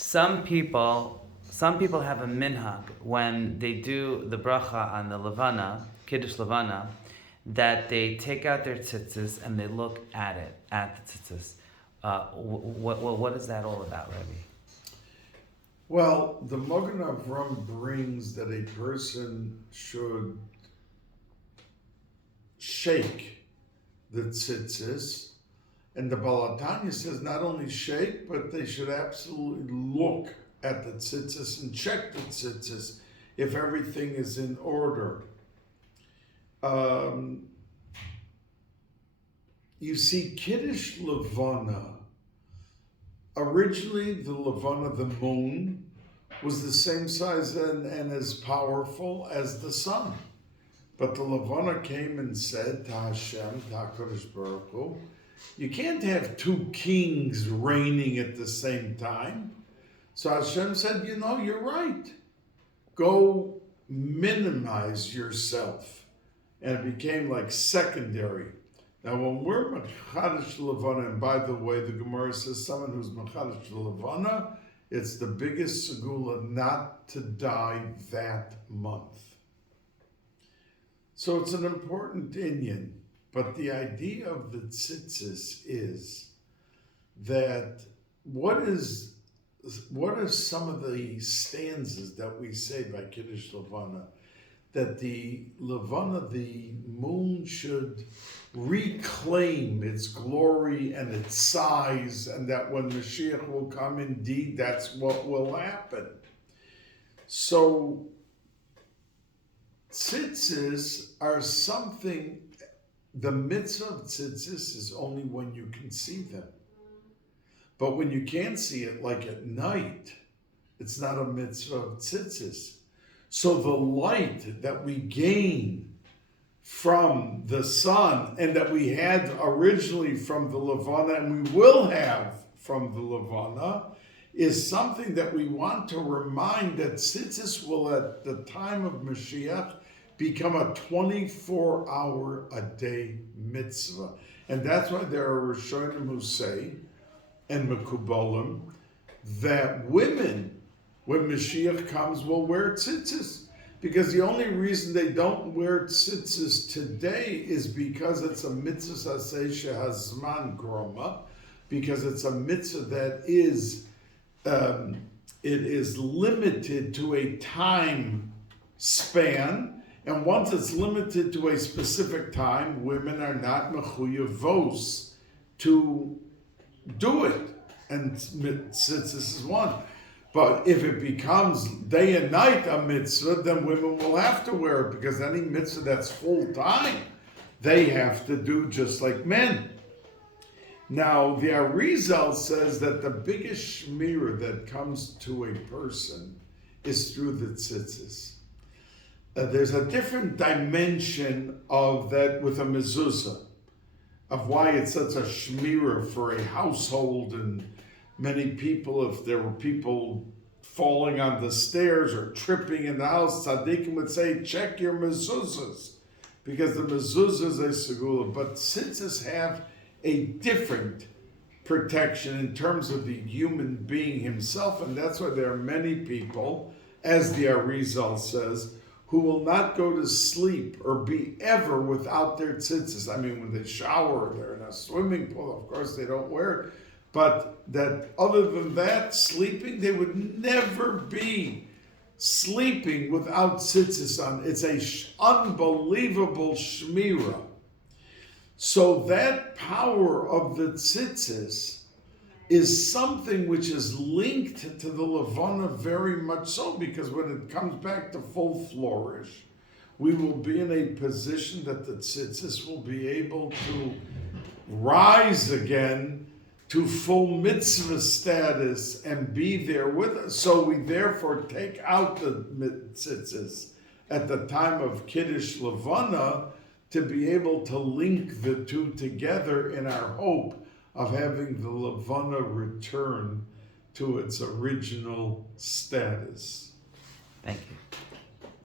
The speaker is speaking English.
Some people have a minhag when they do the bracha on the levanah, kiddush levanah, that they take out their tzitzis and they look at it, at the tzitzis. What is that all about, Rabbi? Well, the Magen Avram brings that a person should shake the tzitzis, and the Balatanya says not only shake, but they should absolutely look at the tzitzis and check the tzitzis if everything is in order. You see, Kiddush levanah, originally the levanah, the moon, was the same size and as powerful as the sun. But the levanah came and said to Hashem, to HaKadosh Baruch Hu, you can't have two kings reigning at the same time. So Hashem said, you're right. Go minimize yourself. And it became like secondary. Now, when we're Machadish Levanah, and by the way, the Gemara says someone who's Machadish Levanah, it's the biggest segula not to die that month. So it's an important inyan. But the idea of the tzitzis is that what are some of the stanzas that we say by Kiddush Levanah? That the Levanah, the moon, should reclaim its glory and its size, and that when Mashiach will come, indeed, that's what will happen. So, tzitzis are something, the mitzvah of tzitzis is only when you can see them. But when you can't see it, like at night, it's not a mitzvah of tzitzis. So the light that we gain from the sun and that we had originally from the levanah and we will have from the levanah is something that we want to remind that tzitzis will at the time of Mashiach become a 24-hour-a-day mitzvah. And that's why there are Rishonim who say, and Mekubalim, that women, when Mashiach comes, will wear tzitzis. Because the only reason they don't wear tzitzis today is because it's a mitzvah aseh shehazman groma, because it's a mitzvah that is, it is limited to a time span, and once it's limited to a specific time, women are not mechuyavos to do it, and tzitzis is one. But if it becomes day and night a mitzvah, then women will have to wear it, because any mitzvah that's full time, they have to do just like men. Now, the Arizal says that the biggest shmira that comes to a person is through the tzitzis. There's a different dimension of that with a mezuzah, of why it's such a shmira for a household, and many people, if there were people falling on the stairs or tripping in the house, tzaddikim would say, check your mezuzahs, because the mezuzah is a segula. But tzitzis have a different protection in terms of the human being himself, and that's why there are many people, as the Arizal says, who will not go to sleep or be ever without their tzitzis. I mean, when they shower, they're in a swimming pool, of course they don't wear it. But that other than that, sleeping, they would never be sleeping without tzitzis on. It's a unbelievable shmira. So that power of the tzitzis is something which is linked to the levanah very much so, because when it comes back to full flourish, we will be in a position that the tzitzis will be able to rise again to full mitzvah status and be there with us. So we therefore take out the tzitzis at the time of Kiddush levanah to be able to link the two together in our hope of having the levanah return to its original status. Thank you.